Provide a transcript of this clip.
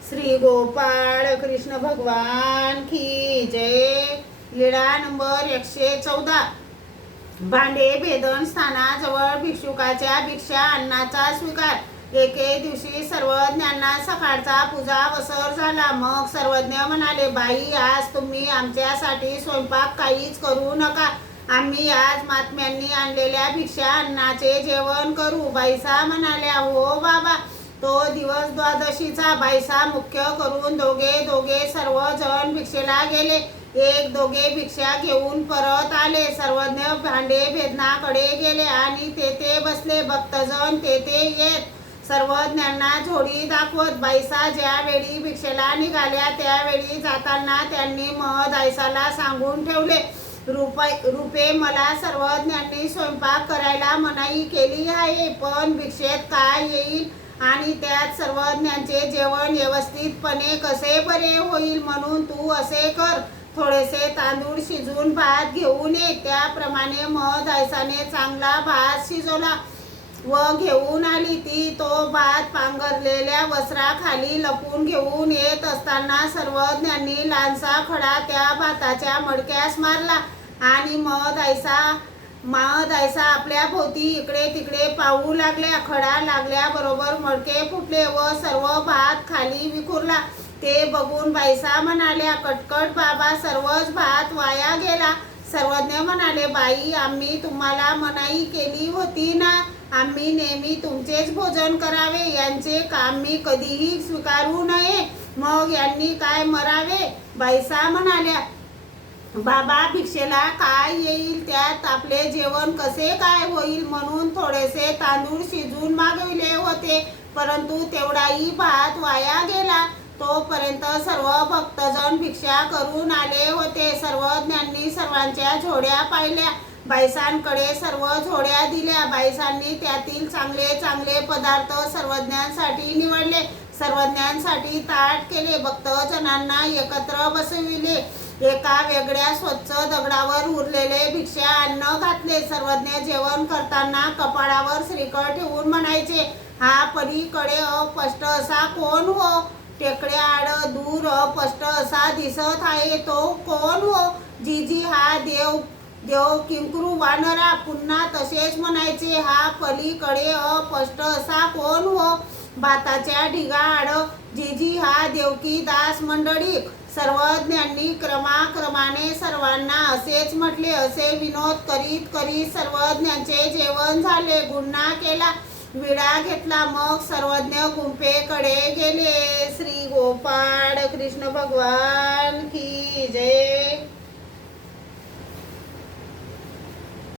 श्री गोपाळ कृष्ण भगवान की जय। लीळा नंबर 114। भांडे भेदन स्थानाजवळ भिक्षुकाच्या भिक्षा अन्नाचा स्वीकार। एके दिवशी सर्वज्ञांना सकाळचा पूजावसर झाला। मग सर्वज्ञ म्हणाले, बाई, आज तुम्ही आमच्यासाठी स्वयंपाक काहीच करू नका। आम्ही आज महात्म्यांनी आणलेल्या भिक्षा अन्नाचे जेवण करू। बाईसा म्हणाल्या, हो बाबा। तो दिवस द्वादशीचा। बाईसा मुख्य करून दोघे सर्वजण भिक्षेला गेले। एक दोघे भिक्षा घेऊन परत आले। सर्वज्ञ भांडे भेदनाकडे गेले आणि तेथे बसले। भक्तजन तेथे येत सर्वज्ञांना झोडी दाखवत। बाईसा ज्यावेळी भिक्षेला निघाल्या त्यावेळी जाताना त्यांनी महदायसाला सांगून ठेवले, रुपे, मला सर्वज्ञांनी स्वयंपाक करायला मनाई केली आहे, पण भिक्षेत काय येईल आणि त्यात सर्वज्ञांचे जेवण व्यवस्थितपणे कसे बरे होईल, म्हणून तू असे कर, थोडेसे तांदूळ शिजवून भात घेऊन ये। त्याप्रमाणे महदायसाने चांगला भात शिजवला व घेऊन आली। ती तो भात पांघरलेल्या वस्त्राखाली लपून घेऊन येत असताना सर्वज्ञांनी लहानसा खडा त्या भाताच्या मडक्यास मारला आणि महदायसा आपल्या भोवती इकडे तिकडे पाहू लागल्या। खडा लागल्याबरोबर मडके फुटले व सर्व भात खाली विखुरला। ते बघून बाईसा म्हणाल्या, कटकट बाबा, सर्वच भात वाया गेला। सर्वज्ञ म्हणाले, बाई, आम्ही तुम्हाला मनाई केली होती ना, आम्ही नेहमी तुमचेच भोजन करावे, यांचे काम मी कधीही स्वीकारू नये, मग यांनी काय मरावे। बाईसा म्हणाल्या, बाबा, भिक्षेला काय येईल, त्यात आपले जेवण कसे काय होईल, म्हणून थोडेसे तांदूळ शिजवून मागविले होते, परंतु तेवढाही भात वाया गेला। तोपर्यंत सर्व भक्तजन भिक्षा करून आले होते। सर्वज्ञांनी सर्वांच्या झोड्या पाहिल्या। बाईसांकडे सर्व झोड्या दिल्या। बाईसांनी त्यातील चांगले चांगले पदार्थ सर्वज्ञांसाठी निवडले, सर्वज्ञांसाठी ताट केले, भक्तजनांना एकत्र बसविले, एका वेगळ्या स्वच्छ दगडावर उरलेले भिक्षा अन्न घातले। सर्वज्ञ जेवण करताना कपाळावर श्रीफळ ठेवून म्हणायचे, हा पलीकडे अस्पष्ट असा कोण हो, टेकड्याआड दूर अस्पष्ट असा दिसत आहे तो कोण हो, जीजी हा देव किंकरू वानरा। पुन्हा तसेच म्हणायचे, हा पलीकडे अस्पष्ट असा कोण हो, भाताच्या ढिगाआड जीजी हा देवकी दास मंडळी। सर्वज्ञांनी क्रमाक्रमाने सर्वांना असेच म्हटले। असे विनोद करीत करीत सर्वज्ञांचे जेवण झाले। गुन्हा केला, विडा घेतला, मग सर्वज्ञ गुंफेकडे गेले। श्री गोपाळ कृष्ण भगवान की